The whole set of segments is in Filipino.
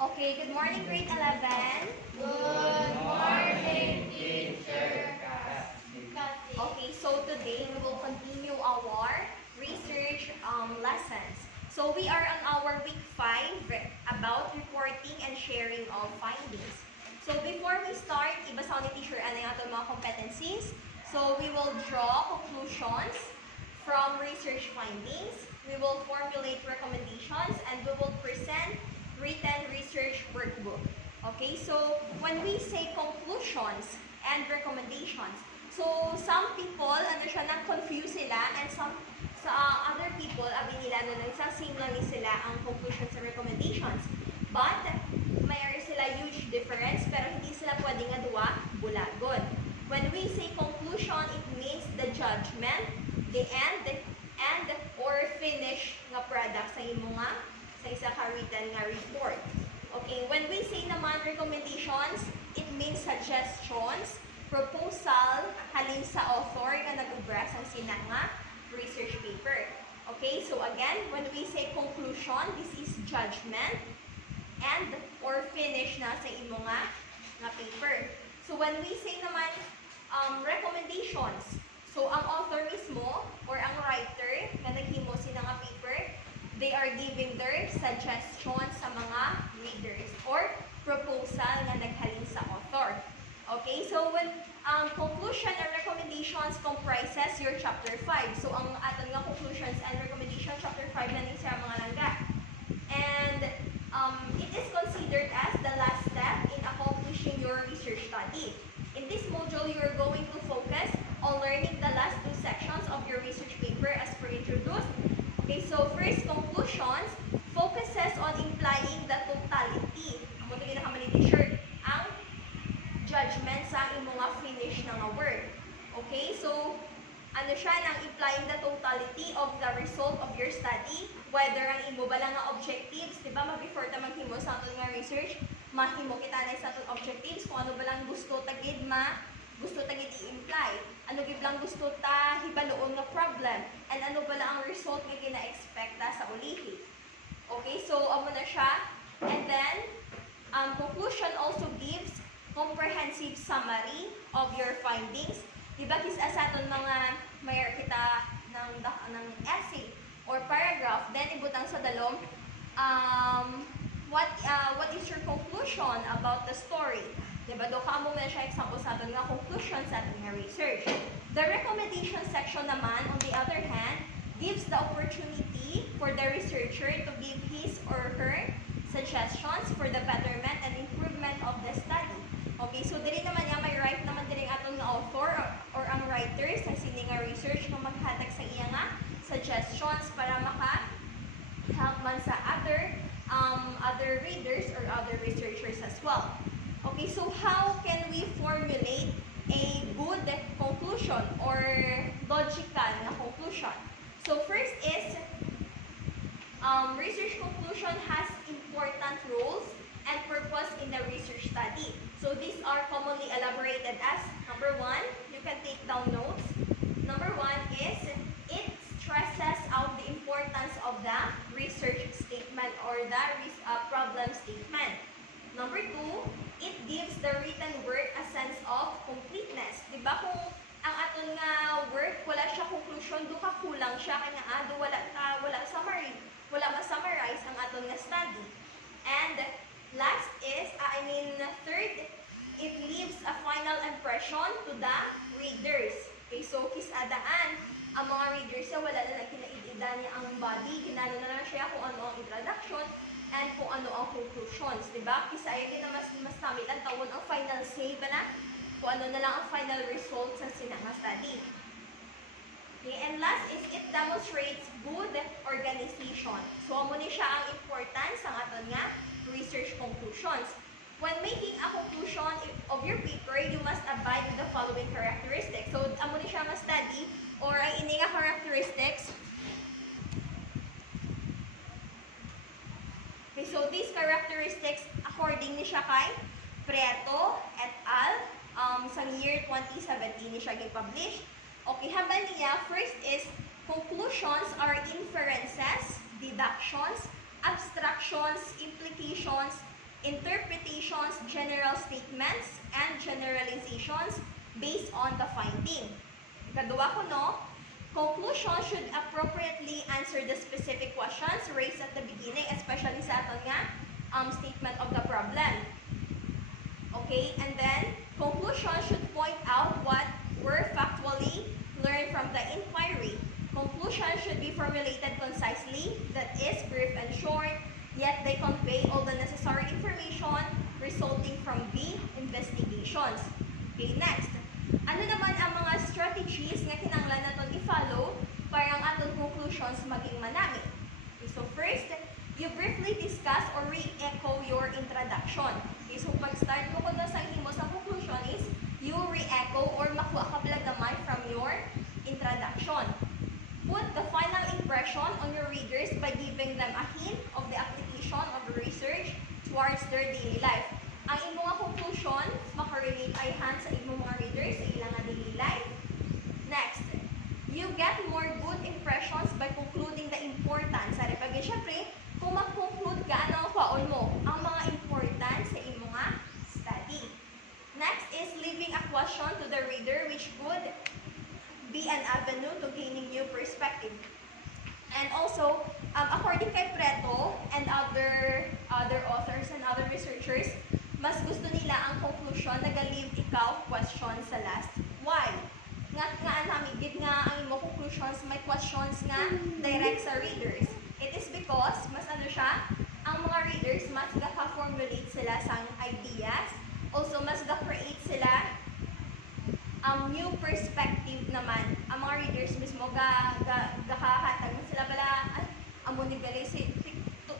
Okay, good morning, grade 11. Good morning, teacher. Okay, so today we will continue our research lessons. So we are on our week 5 about reporting and sharing of findings. So before we start, ibasa ni teacher ano yung atong mga competencies. So we will draw conclusions from research findings. We will formulate recommendations and we will present written research workbook. Okay, so when we say conclusions and recommendations, so some people, ano siya, nang-confuse sila and other people, abi nila, nagsasame lang sila ang conclusions and recommendations. But, mayroon sila huge difference, pero hindi sila pwedeng aduwa, bulagon. When we say conclusion, it means the judgment, the end, and or finish nga product sa imo nga sa isa ka written nga report. Okay, when we say naman recommendations, it means suggestions, proposal halin sa author nga nag-ubra sa sina nga research paper. Okay, so again, when we say conclusion, this is judgment and or finish na sa imo nga paper. So when we say naman recommendations, so ang author mismo or ang writer nga naghimo sina nga paper, they are giving their suggestions sa mga readers or proposal nga naghalin sa author. Okay, so when conclusion and recommendations comprises your chapter 5. So ang aton nga conclusions and recommendations chapter 5 na ni sa mga langga. And it is considered as the last step in accomplishing your research study. In this module, you are going to focus on learning the last two sections of your research paper as per introduced. Okay, so first, conclusions focuses on implying the totality. Amo to ginakamali t-shirt ang judgment sa imo nga finish na nga word. Okay, so ano siya nang implying the totality of the result of your study, whether ang imo ba lang nga objectives, di ba before ta maghimo sa aton nga research, mahimo kita na sa aton objectives kung ano ba lang gusto tagid i-imply. Ano gid lang gusto ta hibaloon nga problem and ano ba lang ang result nga gina-expect ta sa ulihi. Okay, so amo na siya. And then conclusion also gives comprehensive summary of your findings. Diba kis asaton mga mayor kita ng essay or paragraph, then ibutang sa dalom what is your conclusion about the story. Diba do kamo na siya example sa aton nga conclusion sa aton nga research. The recommendation section naman on the other hand gives the opportunity for the researcher to give his or her suggestions for the betterment and improvement of the study. Okay, so dili naman niya may write naman diri aton nga author or ang writer sa sini nga research nga maghatag sa iya nga suggestions para maka-help man sa other readers or other researchers as well. Okay, so how can we formulate a good conclusion or logical na conclusion? So first is research conclusion has important roles and purpose in the research study. So these are commonly elaborated as number 1, you can take down notes. Number 1 is it stresses out the importance of the research statement or the problem statement. Number 2, it gives the written work a sense of completeness. Diba kung ang aton nga work wala siya conclusion, do ka kulang siya kanya do wala ma-summarize ang aton nga study. And last is, third, it leaves a final impression to the readers. Okay, so kisadaan, ang mga readers niya, wala na kinaidida niya ang body, ginano na lang siya kung ano ang introduction and kung ano ang conclusions. Diba? Kisaya din na mas namin ang tawon ang final say ba na? Kung ano na lang ang final result sa sinanga study. Okay, and last is it demonstrates good organization. So, amo ni siya ang importance ng aton nga research conclusions. When making a conclusion of your paper, you must abide with the following characteristics. So, amo ni siya ma-study or ang ini nga characteristics. Okay, so these characteristics according ni siya kay Prieto et al. Sa year 2017 ni siya gi-publish. Okay, hambal niya, first is conclusions are inferences, deductions, abstractions, implications, interpretations, general statements, and generalizations based on the finding. Ikaduha ko no, conclusion should appropriately answer the specific questions raised at the beginning, especially sa aton nga statement of the problem. Okay, and then conclusion should point out what were factually learned from the inquiry. Conclusion should be formulated concisely, that is, brief and short, yet they convey all the necessary information resulting from the investigations. Okay, next. Ano naman ang mga strategies nga kinahanglan naton i-follow para ang aton conclusions maging manami? Okay, so first, you briefly discuss or re-echo your introduction. Okay, so pag-start mo ko na sa himo sa conclusion is you re-echo or makuha ka gamay from your introduction. Put the final impression on your readers by giving them a hint of the application of the research towards their daily life. Ang imong nga conclusion, makarelate ay hand sa imong mga readers sa ilang daily life. Next, you get more good impressions by concluding the importance. Sa repagin, syempre, kung mag-conclude ka, ano ang paon mo? Ang mga important sa imong nga study. Next is leaving a question to the reader which could be an avenue to gaining new perspective. And also, according kay Preto and other authors and other researchers, mas gusto nila ang conclusion nag-leave ikaw question sa last. Why? Nga namin, gid nga ang imo conclusions may questions nga direct sa readers. It is because, mas ano siya, ang mga readers, mas gaka-formulate sila sa ideas. Also, mas ga-create sila new perspective naman. Ang mga readers mismo, gahahatag mo sila pala, amo ni gali,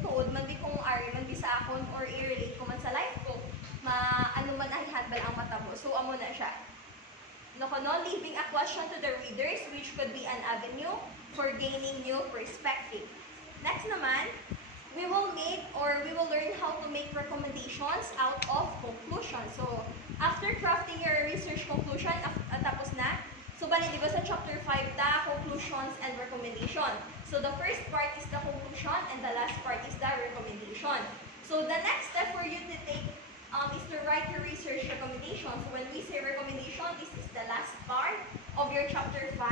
tuod man di kung ari man di sa akon or i-relate ko man sa life ko. Ano man ay hadbal ang matabo. So, amo na siya. No, leaving a question to the readers which could be an avenue for gaining new perspective. Next naman, we will learn how to make recommendations out of conclusion. So, after crafting your research conclusion, tapos na, so bali di ba sa chapter 5 ta, conclusions and recommendation. So, the first part is the conclusion and the last part is the recommendation. So, the next step for you to take is to write your research recommendation. So, when we say recommendation, this is the last part of your chapter 5.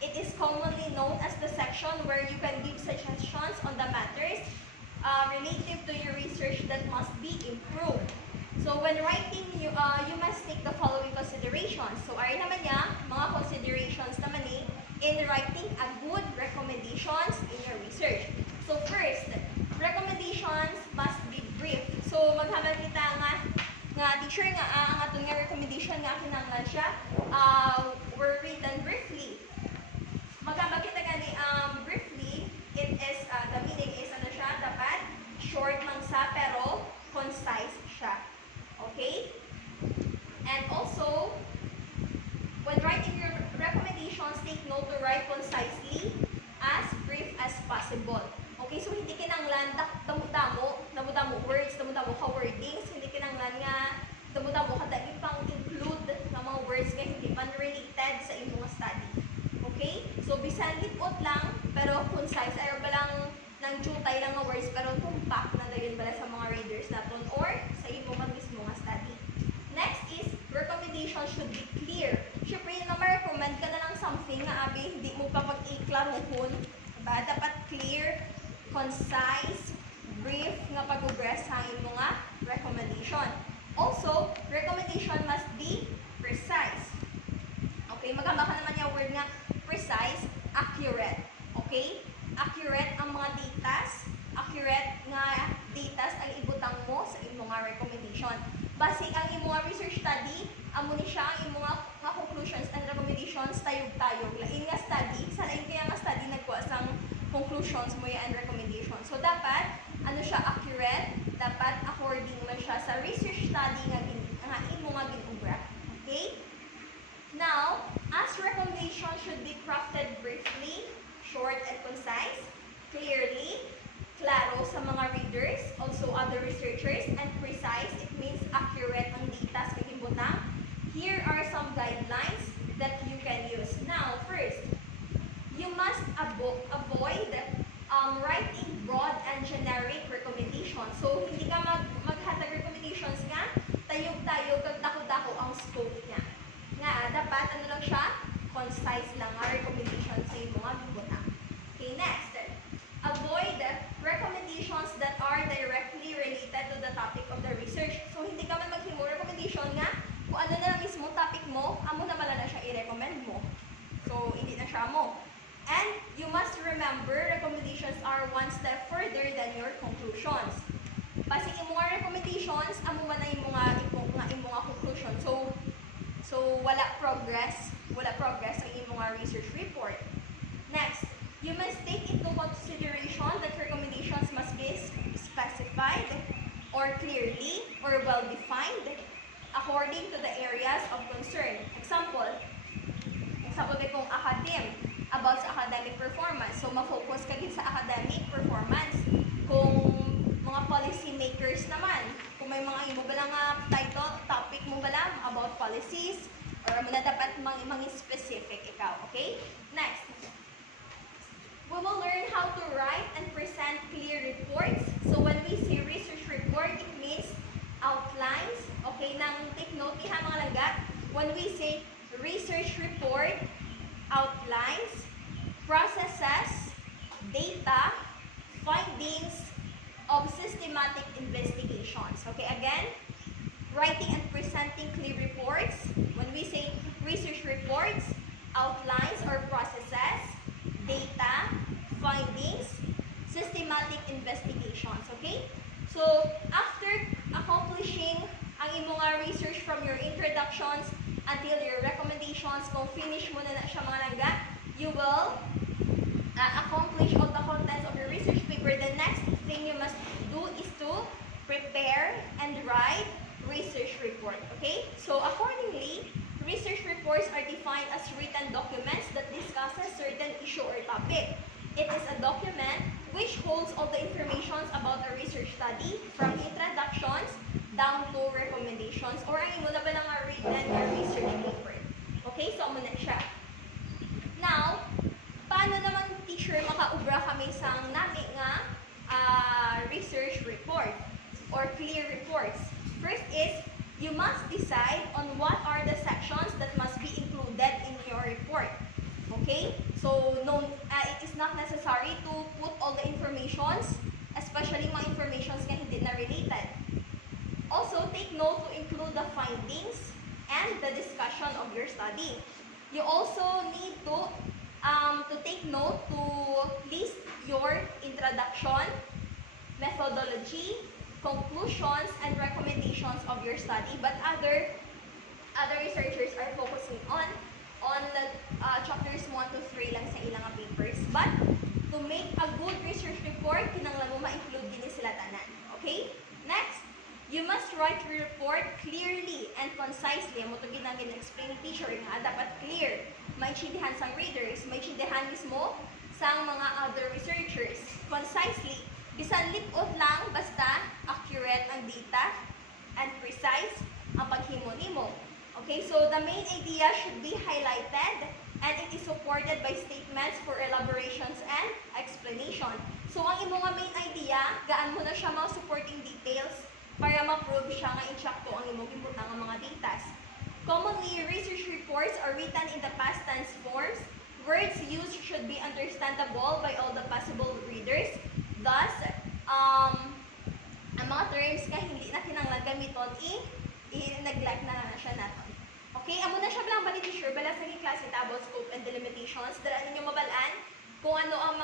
It is commonly known as the section where you can give suggestions on the matters relative to your research that must be improved. So, when writing, you must take the following considerations. So, ay naman niya, mga considerations naman in writing a good recommendations in your research. So, first, recommendations must be brief. So, maghamal kita nga teacher nga, ang atong nga recommendation nga kinahanglan siya, were written briefly. Maghamal kita gani briefly, it is, the meaning is, ano siya, dapat short lang sa, pero concise siya. Okay? And also, when writing your recommendations, take note to write concisely, as brief as possible. Okay, so hindi kinanglan damo-damo words, damo-damo ka wordings, hindi kinanglan nga damo-damo ka dagi pang include ng mga words nga hindi man related sa imong study. Okay? So bisan litot lang pero concise ay balang nang chutay lang nga words pero tumpak na dayon bala sa mga readers naton or sa imong mismo nga study. Next is recommendation should be clear. Syempre yun na ma-recommend ka na lang something nga abi hindi mo pa pag-iklaruhon. Diba? Dapat clear, concise, brief nga pag-progress sa imong nga recommendation. Also, recommendation must be precise. Okay, magamba ka naman yung word nga precise, accurate. Okay? Accurate ang mga datas, accurate nga datas ang ibutang mo sa imong nga recommendation. Basic ang imong nga research study, amo ni siya ang imong nga conclusions and recommendations tayog-tayog. Lain nga study, sa lain kaya nga study nagkuha sang conclusions mo and recommendations. So dapat ano siya accurate, dapat according man siya sa research study nga imong nga ginubra. Okay? Now, as recommendation should be crafted briefly, short and concise, clearly, klaro sa mga readers, also other researchers, and precise, it means accurate ang data sa gibutang. Here are some guidelines that you can use. Now, first, you must avoid writing broad and generic recommendations. So, hindi ka maghatag amo man ay mga conclusion. So wala progress ang imong research report. Next, you must take into consideration that recommendations must be specified or clearly or well defined according to the areas of concern. Example kung about sa academic performance. So ma-focus ka din sa academic performance. Kung mga policy makers naman, kung may mga imo ba lang topic mo ba lang about policies or mo na dapat mga specific ikaw, okay? Next, we will learn how to write and present clear reports. So when we say research report, it means outlines. Okay, nang take note iha mga langga. When we say research report, outlines, processes, data, findings of systematic investigations. Okay, again, writing and presenting clear reports. When we say research reports, outlines or processes, data, findings, systematic investigations. Okay? So, after accomplishing ang imong research from your introductions until your recommendations, kung finish mo na siya mga langga, you will accomplish all the contents of your research paper. The next thing you must do is to prepare and write research report. Okay? So, accordingly, research reports are defined as written documents that discuss a certain issue or topic. It is a document which holds all the information about a research study from introductions down to recommendations or ang imo na ba lang written research paper. Okay? So, muna siya. Now, paano naman teacher makaubra kami sa nami nga research report or clear reports? First is, you must decide on what are the sections that must be included in your report. Okay? So, it is not necessary to put all the informations, especially mga informations na hindi na related. Also, take note to include the findings and the discussion of your study. You also need to take note to list your introduction, methodology, conclusions, and recommendations of your study. But other researchers are focusing on the chapters 1 to 3 lang sa ilang papers. But to make a good research report, kinanglan mo ma-include din sila tanan. Okay? Next, you must write your report clearly and concisely. Amo to ginangin explain ni teacher nga dapat clear. Maintindihan sang readers, maintindihan mismo sang mga other researchers. Concisely, bisan likod lang basta accurate ang data and precise ang paghimo nimo. Okay, so the main idea should be highlighted and it is supported by statements for elaborations and explanation. So ang imo nga main idea, gaan mo na siya mga supporting details para ma-prove siya nga insakto ang imong gibutang nga mga datas. Commonly, research reports are written in the past tense forms. Words used should be understandable by all the possible readers. Thus, ang mga terms nga hindi na kinanglan gamiton i-neglect na siya natin. Okay, amo na siya bilang bali teacher bala sa klase about scope and delimitations. Dala ninyo mabalaan kung ano ang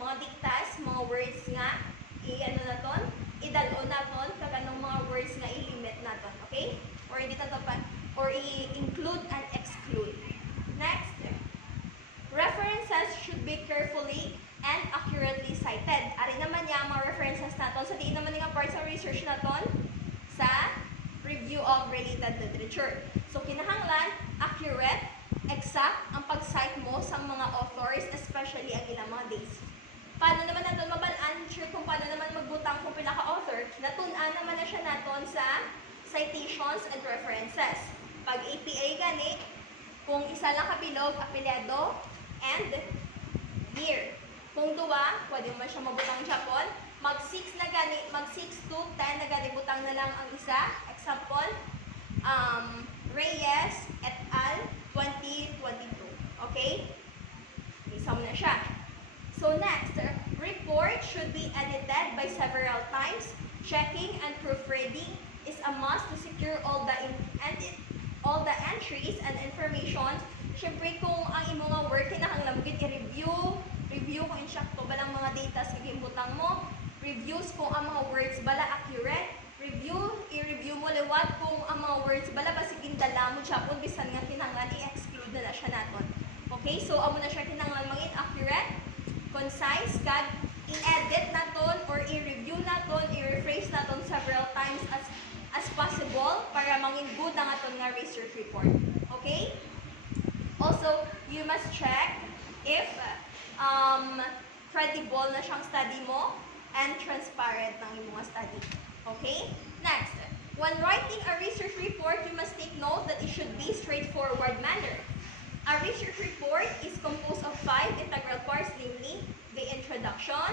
mga diktas, mga words nga i-ano naton, idalo naton kag anong mga words nga i-limit naton, okay? Or hindi tatapan or i-include and exclude. Next, references should be carefully and accurately cited. Ari naman niya mga references naton sa diin naman nga parts sa research naton sa review of related literature. So kinahanglan accurate, exact ang pag-cite mo sa mga authors, especially ang ilang mga dates. Paano naman naton mabalaan sure kung paano naman magbutang kung pila ka author? Natun-an naman na siya naton sa citations and references. Pag APA gani, kung isa lang kabilog, apelyado and year. Kung duwa, pwede mo siya mabutang Japon. Mag 6 na gani, mag 6 to 10 na gani butang na lang ang isa. Example, Reyes et al. 2022. Okay? Isa mo na siya. So next, report should be edited by several times. Checking and proofreading is a must to secure all the entries and information. Siyempre, kung ang imong mga work kinahanglan mo i-review kung insakto ba lang mga data sa gimbutang mo, reviews kung ang mga words bala accurate, review Okay, so amo na siya kinahanglan maging accurate, concise, kag i-edit naton or i-review naton, i-rephrase naton several times as possible para maging good ang aton nga research report. Okay? Also, you must check if credible na siyang study mo and transparent ng imong study. Okay? Next, when writing a research report, you must take note that it should be straightforward manner. A research report is composed of 5 integral parts, namely the introduction,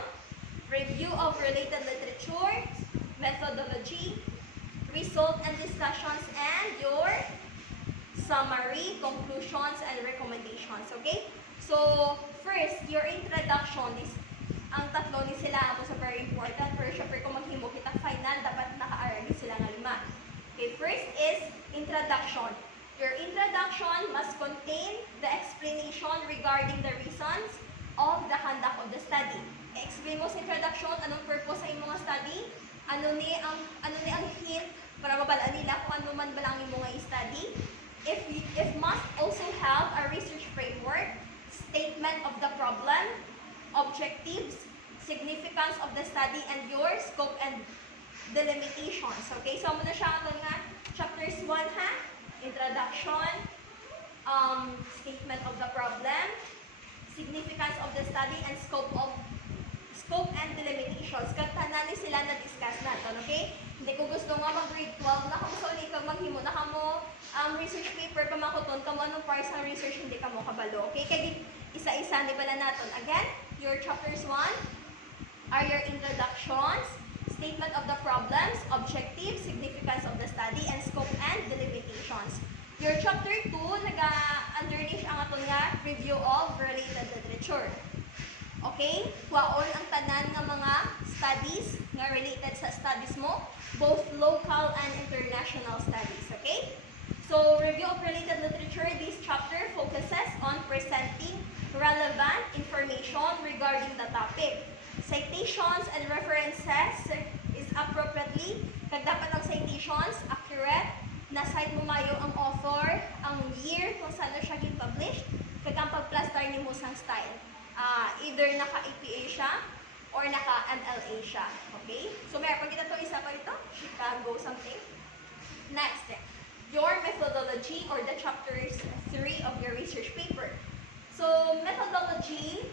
review of related literature, methodology, result and discussions, and your summary, conclusions, and recommendations. Okay? So, first, your introduction is ang tatlo ni sila ako sa very important. Pero syempre kung maghimo kita final, dapat naka-aragi sila nga 5. Okay, first is introduction. Your introduction must contain the explanation regarding the reasons of the conduct of the study. I-explain mo sa introduction anong purpose sa imong study, ano ni ang hint para mabalaan nila kung ano man ba lang imong study. If must also have a research framework, statement of the problem, objectives, significance of the study, and your scope and the limitations. Okay, so muna siya ito nga chapters 1 ha, introduction, statement of the problem, significance of the study, and scope and the limitations. Katanan ni sila na-discuss natin, okay? Hindi ko gusto nga mag-grade 12 na kamo sa uli kag maghimo na kamo research paper ka makuton kamo anong parts ng research hindi kamo kabalo, okay? Kaya isa-isa ni bala natin. Again, your chapters 1 are your introductions, statement of the problems, objectives, significance of the study, and scope and the limitations. Your chapter 2, underneath ang aton nga review of related literature. Okay? Kuwaon ang tanan nga mga studies nga related sa studies mo, both local and international studies. Okay? So, review of related literature, this chapter focuses on presenting relevant information regarding the topic. Citations and references is appropriately, kag dapat ang citations accurate, na-cite mo mayo ang author, ang year kung saan siya gin-publish, kag ang pag-plaster ni mo sang style. Either naka-APA siya or naka-NLA siya. Okay? So, meron kita to isa pa ito, Chicago something. Next, your methodology or the chapters 3 of your research paper. So, methodology,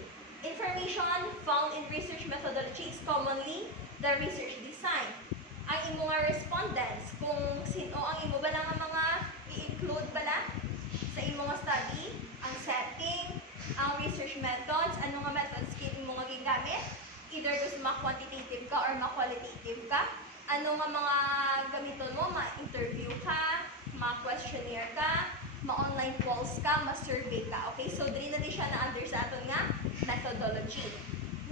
information found in research methodology is commonly the research design. Ang imo nga respondents, kung sino ang imo bala nga mga i-include bala sa imo nga study, ang setting, ang research methods, ano nga methods imo nga gigamit, either gusto ma-quantitative ka or ma-qualitative ka, ano nga mga gamiton mo, ma-interview ka, ma-questionnaire ka, ma-online polls ka, ma-survey ka. Okay, so dili na di siya na-under sa aton nga methodology.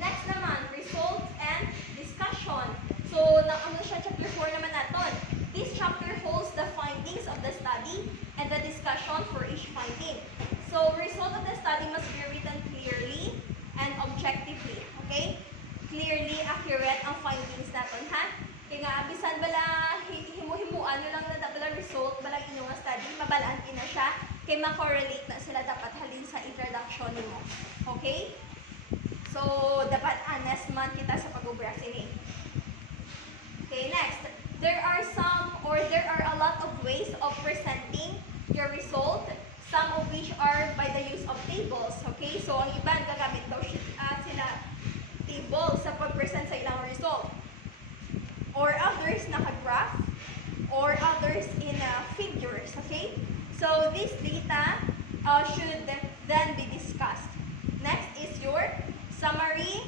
Next naman, results and discussion. So, ano siya, chapter 4 naman naton. This chapter holds the findings of the study and the discussion for each finding. So, result of the study must be written clearly and objectively. Okay? Clearly, accurate ang findings naton, ha? Kaya nga, bisan bala, himu-himuan nyo lang na bala result, bala inyong study, mabalaan na siya, kaya makorelate na sila dapat halin sa introduction mo. Okay? So, dapat honest man kita sa pag-procrastinate. Okay, next. There are a lot of ways of presenting your result, some of which are by the use of tables. Okay, so ang iba gagamit daw sila table sa pag-present sa ilang result. Or others naka-graph, or others in figures. Okay, so this data should then be discussed. Next is your summary,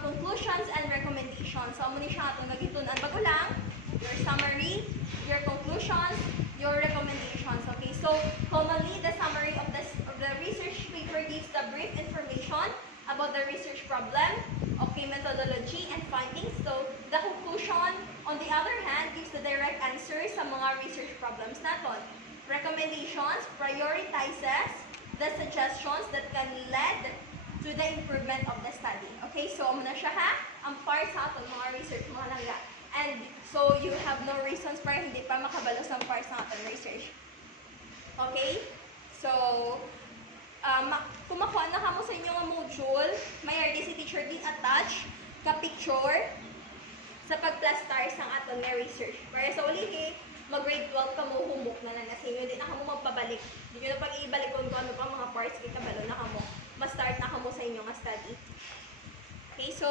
conclusions, and recommendations. So, muna siya itong nagitunan. Bago lang, your summary, your conclusions, your recommendations. Okay, so commonly the summary of the research paper gives the brief information about the research problem, okay, methodology, and findings. So, the conclusion, on the other hand, gives the direct answers sa mga research problems natin. Recommendations prioritizes the suggestions that can lead to the improvement of the study. Okay, so muna siya ha, ang part sa aton mga research mga langga. And so you have no reasons para hindi pa makabalos ang parts ng aton research. Okay, so kumakuha na kamo sa inyo nga module, may RD si teacher din attach ka picture sa pagplastar sang aton nga research. Para sa ulihi, mag-grade 12 ka mo humok na lang kasi hindi na kamo magpabalik. Hindi nyo na pag-iibalikon kung ano pa mga parts kita balo na kamo. Ma-start na kamo sa inyo nga study. Okay, so